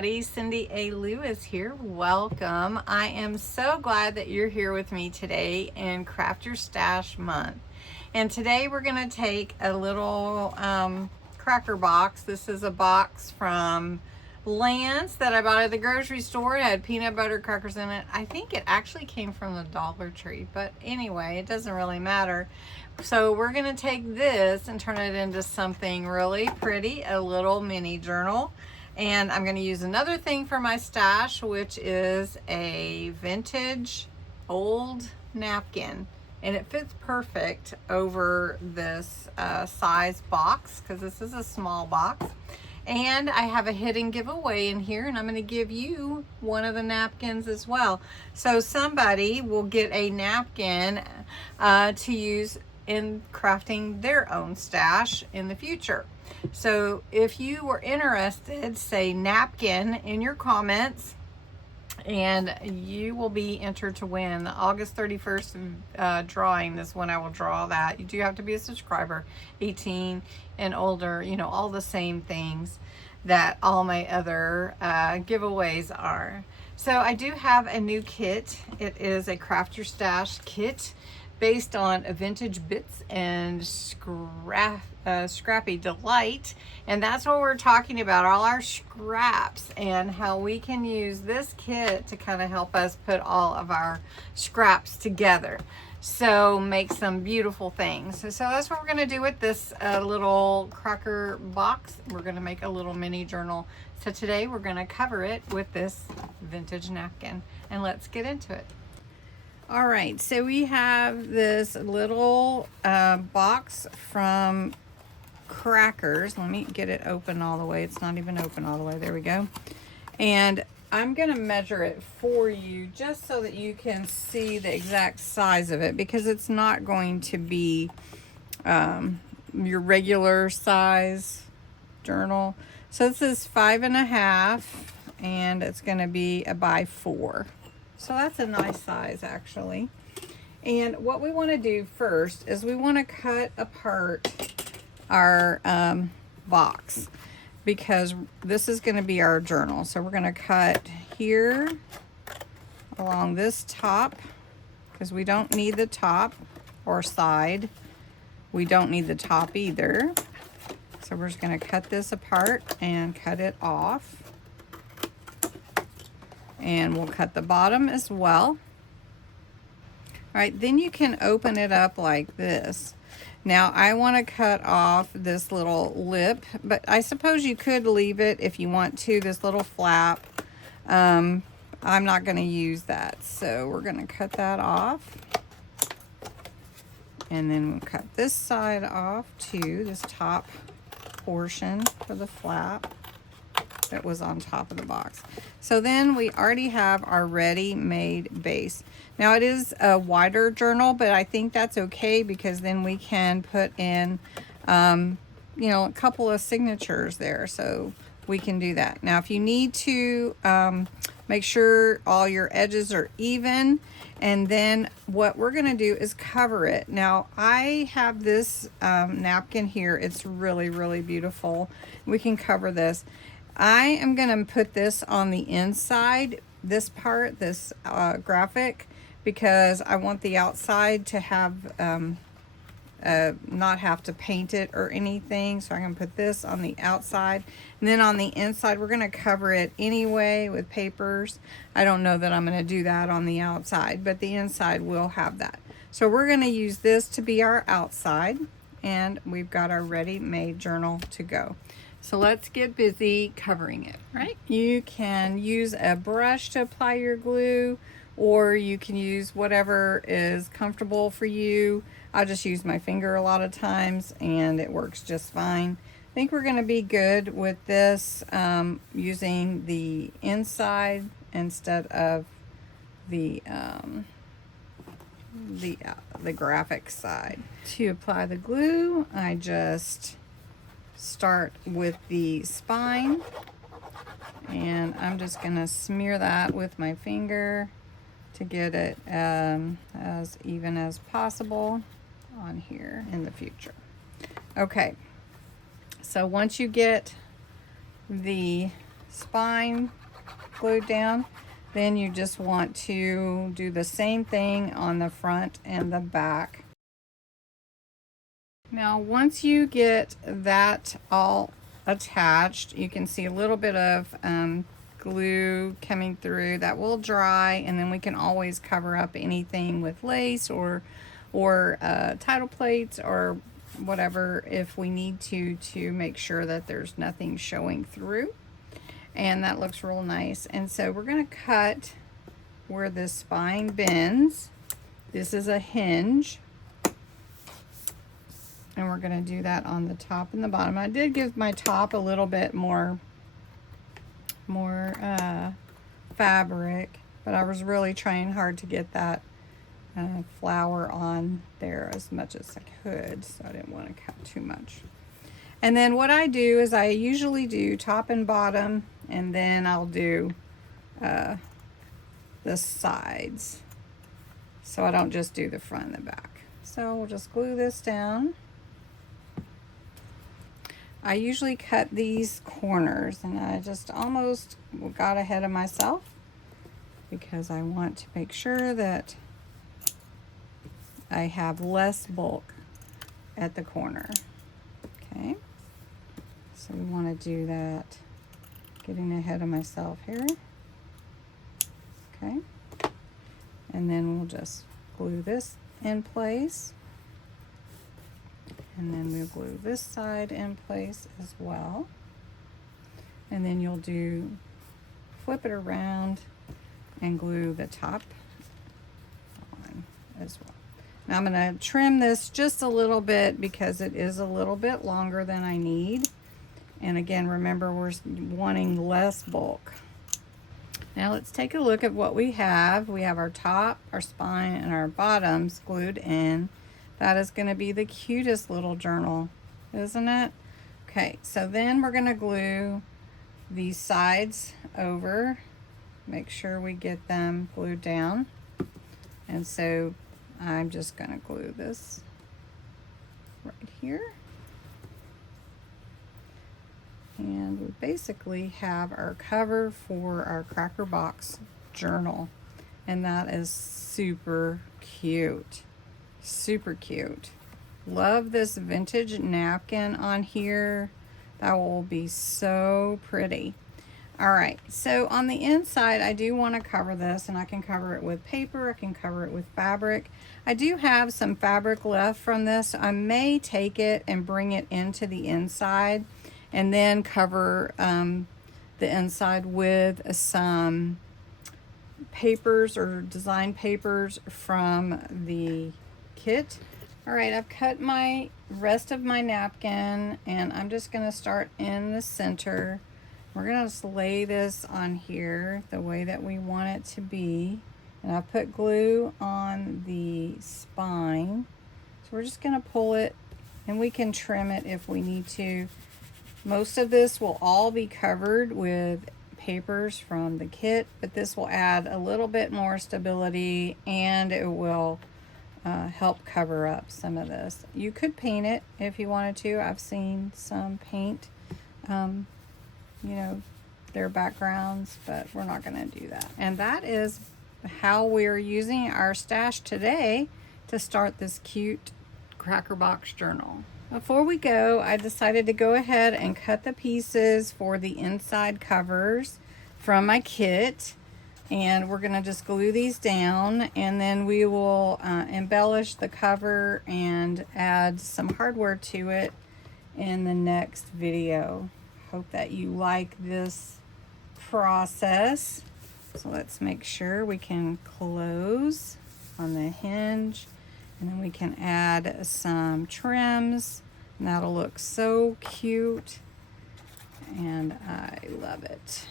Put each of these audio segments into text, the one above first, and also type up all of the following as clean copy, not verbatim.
everybody. Cindy A. Lewis here. Welcome. I am so glad that you're here with me today in Craft Your Stash Month. And today we're going to take a little cracker box. This is a box from Lance that I bought at the grocery store. It had peanut butter crackers in it. I think it actually came from the Dollar Tree, but anyway, it doesn't really matter. So we're going to take this and turn it into something really pretty, a little mini journal. And I'm going to use another thing for my stash, which is a vintage old napkin. And it fits perfect over this size box because this is a small box. And I have a hidden giveaway in here, and I'm going to give you one of the napkins as well. So somebody will get a napkin to use in crafting their own stash in the future. So if you were interested, say napkin in your comments, and you will be entered to win the August 31st drawing. Is when I will draw that. You do have to be a subscriber, 18 and older, you know, all the same things that all my other giveaways are. So I do have a new kit. It is a Craft Your Stash kit based on a vintage bits and scrappy delight. And that's what we're talking about, all our scraps and how we can use this kit to kind of help us put all of our scraps together. So make some beautiful things. So that's what we're gonna do with this little cracker box. We're gonna make a little mini journal. So today we're gonna cover it with this vintage napkin, and let's get into it. All right, so we have this little box from Crackers. Let me get it open all the way. It's not even open all the way. There we go. And I'm going to measure it for you just so that you can see the exact size of it, because it's not going to be your regular size journal. So this is 5.5, and it's going to be a by 4. So that's a nice size, actually. And what we want to do first is we want to cut apart our box, because this is going to be our journal. So we're going to cut here along this top, because we don't need the top or side. We don't need the top either. So we're just going to cut this apart and cut it off. And we'll cut the bottom as well. All right, then you can open it up like this. Now I want to cut off this little lip, but I suppose you could leave it if you want to, this little flap. I'm not going to use that, so we're going to cut that off. And then we'll cut this side off too, this top portion for the flap that was on top of the box. So then we already have our ready-made base. Now it is a wider journal, but I think that's okay, because then we can put in, you know, a couple of signatures there. So we can do that. Now if you need to make sure all your edges are even, and then what we're gonna do is cover it. Now I have this napkin here. It's really, really beautiful. We can cover this. I am going to put this on the inside, this part, this graphic, because I want the outside to have, not have to paint it or anything. So I'm going to put this on the outside. And then on the inside, we're going to cover it anyway with papers. I don't know that I'm going to do that on the outside, but the inside will have that. So we're going to use this to be our outside, and we've got our ready-made journal to go. So let's get busy covering it, right? You can use a brush to apply your glue, or you can use whatever is comfortable for you. I'll just use my finger a lot of times, and it works just fine. I think we're gonna be good with this using the inside instead of the graphic side. To apply the glue, I just start with the spine, and I'm just gonna smear that with my finger to get it as even as possible on here in the future. Okay, so once you get the spine glued down, then you just want to do the same thing on the front and the back. Now, once you get that all attached, you can see a little bit of glue coming through. That will dry, and then we can always cover up anything with lace or title plates or whatever if we need to make sure that there's nothing showing through. And that looks real nice. And so we're going to cut where this spine bends. This is a hinge, and we're going to do that on the top and the bottom. I did give my top a little bit more fabric, but I was really trying hard to get that flower on there as much as I could, so I didn't want to cut too much. And then what I do is I usually do top and bottom, and then I'll do the sides, so I don't just do the front and the back. So we'll just glue this down. I usually cut these corners, and I just almost got ahead of myself because I want to make sure that I have less bulk at the corner. Okay, so we want to do that, getting ahead of myself here. Okay, and then we'll just glue this in place, and then we'll glue this side in place as well, and then you'll flip it around and glue the top on as well. Now I'm going to trim this just a little bit because it is a little bit longer than I need. And again, remember, we're wanting less bulk. Now let's take a look at what we have. We have our top, our spine, and our bottoms glued in. That is going to be the cutest little journal, isn't it? Okay, so then we're going to glue these sides over. Make sure we get them glued down. And so I'm just going to glue this right here. And we basically have our cover for our Cracker Box journal. And that is super cute. Super cute. Love this vintage napkin on here. That will be so pretty. All right, so on the inside, I do want to cover this, and I can cover it with paper, I can cover it with fabric. I do have some fabric left from this. I may take it and bring it into the inside and then cover the inside with some papers or design papers from the kit. All right, I've cut my rest of my napkin, and I'm just going to start in the center. We're going to just lay this on here the way that we want it to be. And I put glue on the spine. So we're just going to pull it, and we can trim it if we need to. Most of this will all be covered with papers from the kit, but this will add a little bit more stability, and it will help cover up some of this. You could paint it if you wanted to. I've seen some paint you know, their backgrounds, but we're not going to do that. And that is how we're using our stash today to start this cute Cracker Box journal. Before we go, I decided to go ahead and cut the pieces for the inside covers from my kit, and we're going to just glue these down, and then we will embellish the cover and add some hardware to it in the next video. Hope that you like this process. So let's make sure we can close on the hinge, and then we can add some trims, and that'll look so cute, and I love it.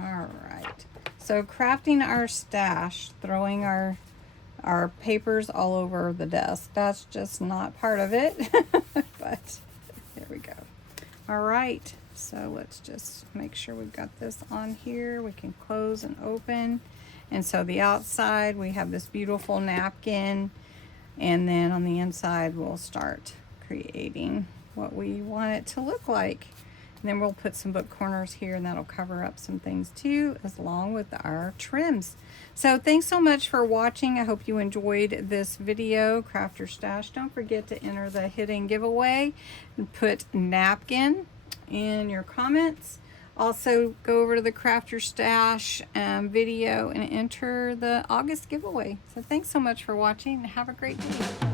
All right, so crafting our stash, throwing our papers all over the desk, that's just not part of it. But there we go. All right, so let's just make sure we've got this on here. We can close and open. And so the outside, we have this beautiful napkin, and then on the inside, we'll start creating what we want it to look like. And then we'll put some book corners here, and that'll cover up some things too, as along with our trims. So thanks so much for watching. I hope you enjoyed this video, Craft Your Stash. Don't forget to enter the hidden giveaway and put napkin in your comments. Also, go over to the Craft Your Stash video and enter the August giveaway. So thanks so much for watching, and have a great day.